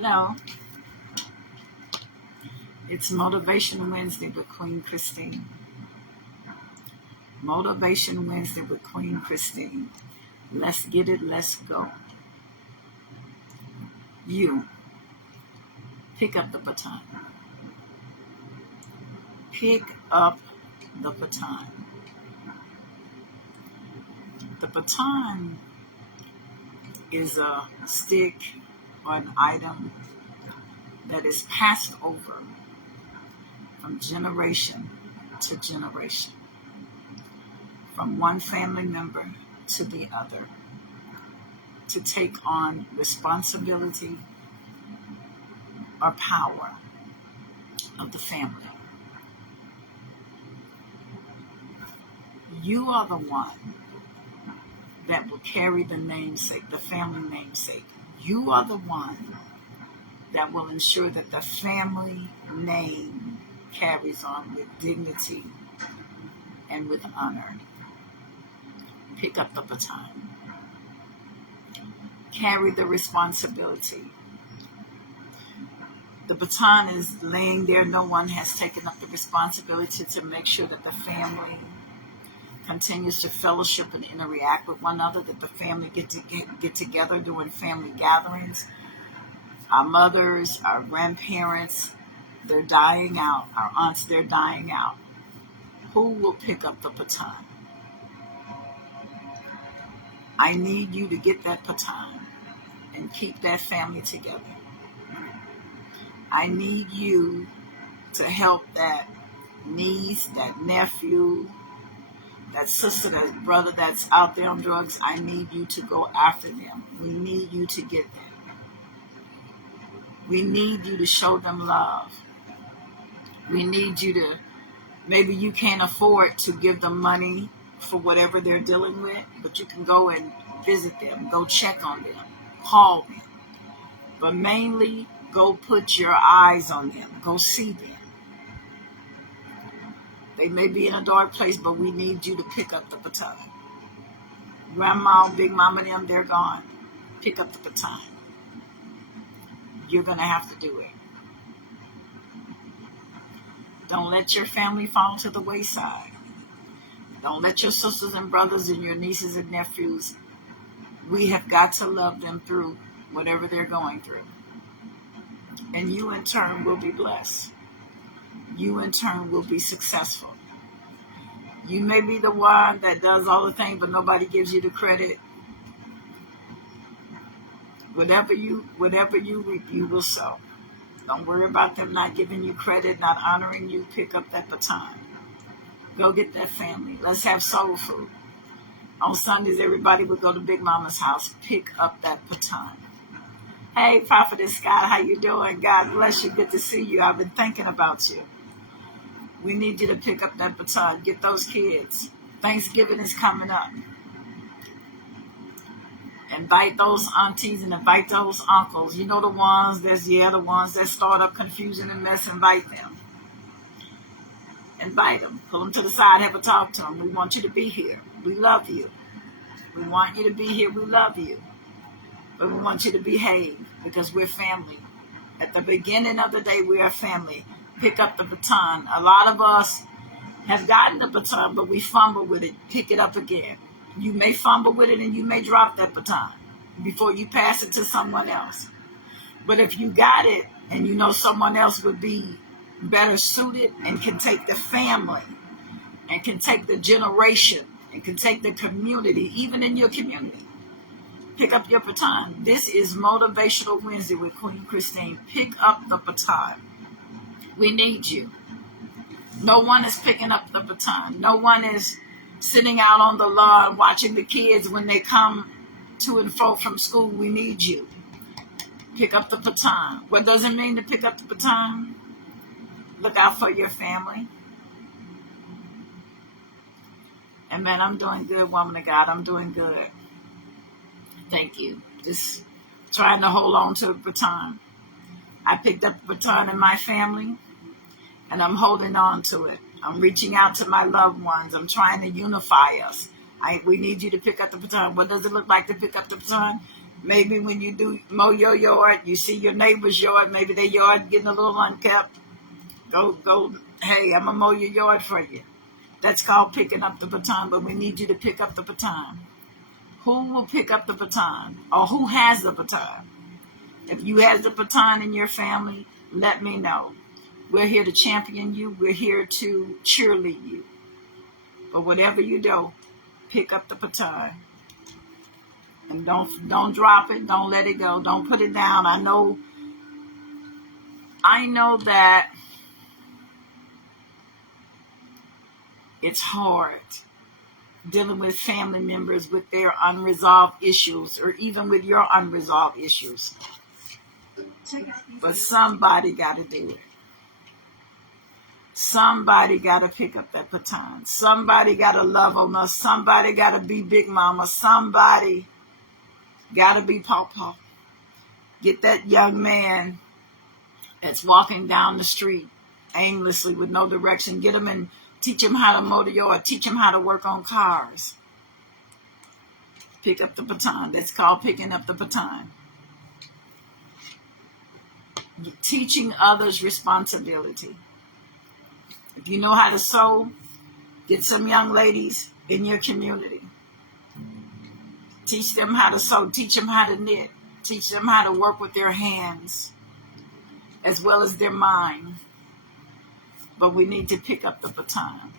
Hello, it's Motivation Wednesday with Queen Christine. Motivation Wednesday with Queen Christine. Let's get it, let's go. You pick up the baton. Pick up the baton. The baton is a stick or an item that is passed over from generation to generation, from one family member to the other, to take on responsibility or power of the family. You are the one that will carry the namesake, the family namesake. You are the one that will ensure that the family name carries on with dignity and with honor. Pick up the baton. Carry the responsibility. The baton is laying there. No one has taken up the responsibility to make sure that the family continues to fellowship and interact with one another, that the family get together during family gatherings. Our mothers, our grandparents, they're dying out. Our aunts, they're dying out. Who will pick up the baton? I need you to get that baton and keep that family together. I need you to help that niece, that nephew, that sister, that brother that's out there on drugs. I need you to go after them. We need you to get them. We need you to show them love. We need you to, maybe you can't afford to give them money for whatever they're dealing with, but you can go and visit them, go check on them, call them. But mainly, go put your eyes on them. Go see them. They may be in a dark place, but we need you to pick up the baton. Grandma, Big Mama, them, they're gone. Pick up the baton. You're going to have to do it. Don't let your family fall to the wayside. Don't let your sisters and brothers and your nieces and nephews, we have got to love them through whatever they're going through. And you in turn will be blessed. You in turn will be successful. You may be the one that does all the things, but nobody gives you the credit. Whatever you reap, you will sow. Don't worry about them not giving you credit, not honoring you. Pick up that baton. Go get that family. Let's have soul food. On Sundays, everybody would go to Big Mama's house. Pick up that baton. Hey, Prophetess Scott, how you doing? God bless you. Good to see you. I've been thinking about you. We need you to pick up that baton. Get those kids. Thanksgiving is coming up. Invite those aunties and invite those uncles. You know the ones the ones that start up confusion and mess. Invite them. Invite them. Pull them to the side. Have a talk to them. We want you to be here. We love you. We want you to be here. We love you. But we want you to behave because we're family. At the beginning of the day, we are family. Pick up the baton. A lot of us have gotten the baton, but we fumble with it. Pick it up again. You may fumble with it and you may drop that baton before you pass it to someone else. But if you got it and you know someone else would be better suited and can take the family and can take the generation and can take the community, even in your community, pick up your baton. This is Motivational Wednesday with Queen Christine. Pick up the baton. We need you. No one is picking up the baton. No one is sitting out on the lawn watching the kids when they come to and fro from school. We need you. Pick up the baton. What does it mean to pick up the baton? Look out for your family. And man, I'm doing good, woman of God. I'm doing good. Thank you. Just trying to hold on to the baton. I picked up the baton in my family, and I'm holding on to it. I'm reaching out to my loved ones. I'm trying to unify us. We need you to pick up the baton. What does it look like to pick up the baton? Maybe when you do mow your yard, you see your neighbor's yard, maybe their yard getting a little unkept. Go, hey, I'm going to mow your yard for you. That's called picking up the baton, but we need you to pick up the baton. Who will pick up the baton? Or who has the baton? If you have the baton in your family, let me know. We're here to champion you. We're here to cheerlead you. But whatever you do, pick up the baton. And don't drop it. Don't let it go. Don't put it down. I know that it's hard dealing with family members with their unresolved issues, or even with your unresolved issues. But somebody got to do it. Somebody got to pick up that baton. Somebody got to love on us. Somebody got to be Big Mama. Somebody got to be Pawpaw. Get that young man that's walking down the street aimlessly with no direction. Get him and teach him how to mow the yard. Teach him how to work on cars. Pick up the baton. That's called picking up the baton. Teaching others responsibility. If you know how to sew, get some young ladies in your community. Teach them how to sew. Teach them how to knit. Teach them how to work with their hands as well as their mind. But we need to pick up the baton.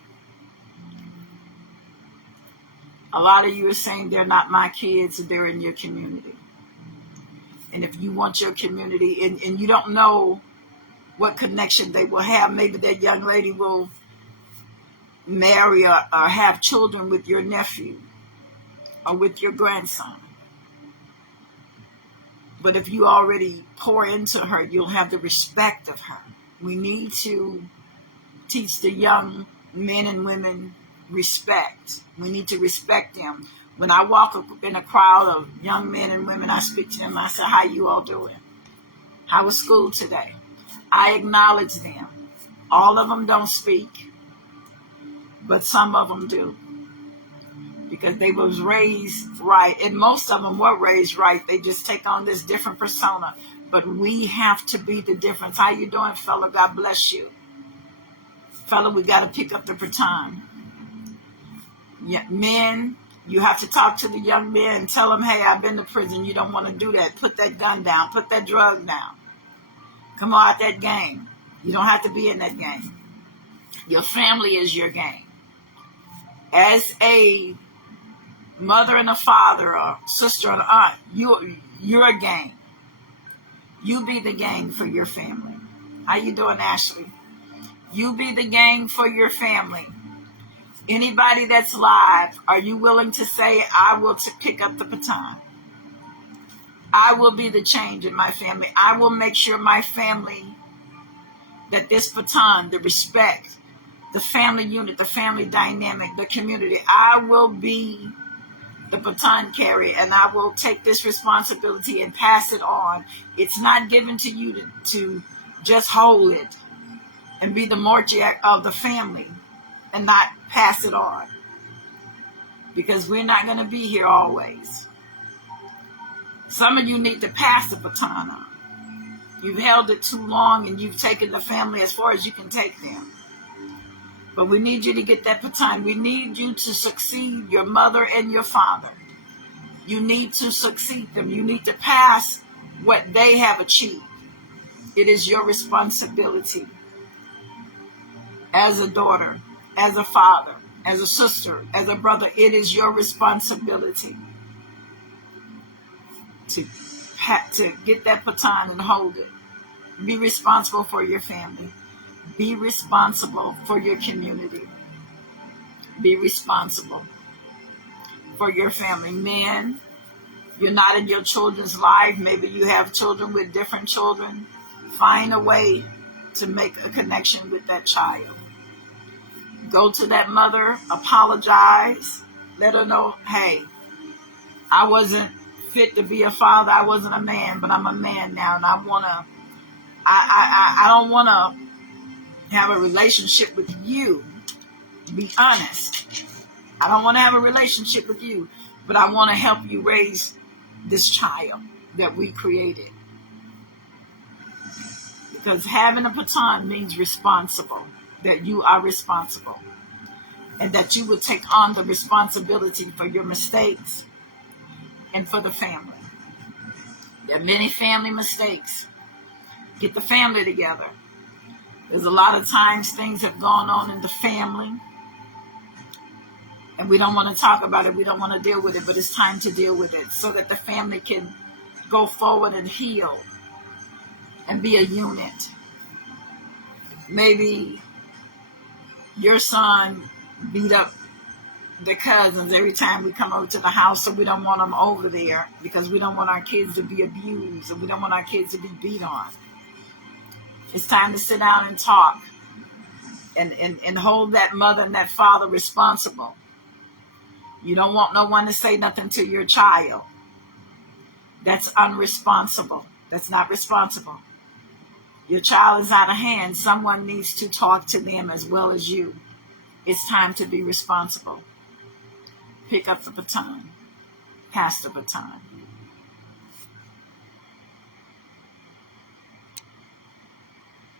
A lot of you are saying they're not my kids, they're in your community. And if you want your community, and you don't know what connection they will have, maybe that young lady will marry or have children with your nephew or with your grandson. But if you already pour into her, you'll have the respect of her. We need to teach the young men and women respect. We need to respect them. When I walk in a crowd of young men and women, I speak to them. I say, how you all doing? How was school today? I acknowledge them. All of them don't speak, but some of them do. Because they was raised right, and most of them were raised right. They just take on this different persona. But we have to be the difference. How you doing, fella? God bless you. Fella, we got to pick up the baton. Yeah, men, you have to talk to the young men and tell them, hey, I've been to prison. You don't want to do that. Put that gun down. Put that drug down. Come on out that game. You don't have to be in that game. Your family is your game. As a mother and a father, or sister and aunt, you're a game. You be the game for your family. How you doing, Ashley? You be the game for your family. Anybody that's live, are you willing to say, I will pick up the baton? I will be the change in my family. I will make sure my family, that this baton, the respect, the family unit, the family dynamic, the community, I will be the baton carrier, and I will take this responsibility and pass it on. It's not given to you to just hold it and be the matriarch of the family and not pass it on, because we're not going to be here always. Some of you need to pass the baton on. You've held it too long, and you've taken the family as far as you can take them. But we need you to get that baton. We need you to succeed your mother and your father. You need to succeed them. You need to pass what they have achieved. It is your responsibility as a daughter, as a father, as a sister, as a brother. It is your responsibility to get that baton and hold it. Be responsible for your family. Be responsible for your community. Be responsible for your family. Men, you're not in your children's life. Maybe you have children with different children. Find a way to make a connection with that child. Go to that mother, apologize, let her know, hey, I wasn't fit to be a father. I wasn't a man, but I'm a man now, and I don't want to have a relationship with you. Be honest. I don't want to have a relationship with you, but I want to help you raise this child that we created. Because having a baton means responsible, that you are responsible, and that you would take on the responsibility for your mistakes and for the family. There are many family mistakes. Get the family together. There's a lot of times things have gone on in the family, and we don't want to talk about it. We don't want to deal with it, but it's time to deal with it so that the family can go forward and heal and be a unit. Maybe your son beat up the cousins every time we come over to the house, so we don't want them over there because we don't want our kids to be abused and we don't want our kids to be beat on. It's time to sit down and talk and hold that mother and that father responsible. You don't want no one to say nothing to your child. That's unresponsible. That's not responsible. Your child is out of hand. Someone needs to talk to them as well as you. It's time to be responsible. Pick up the baton. Pass the baton.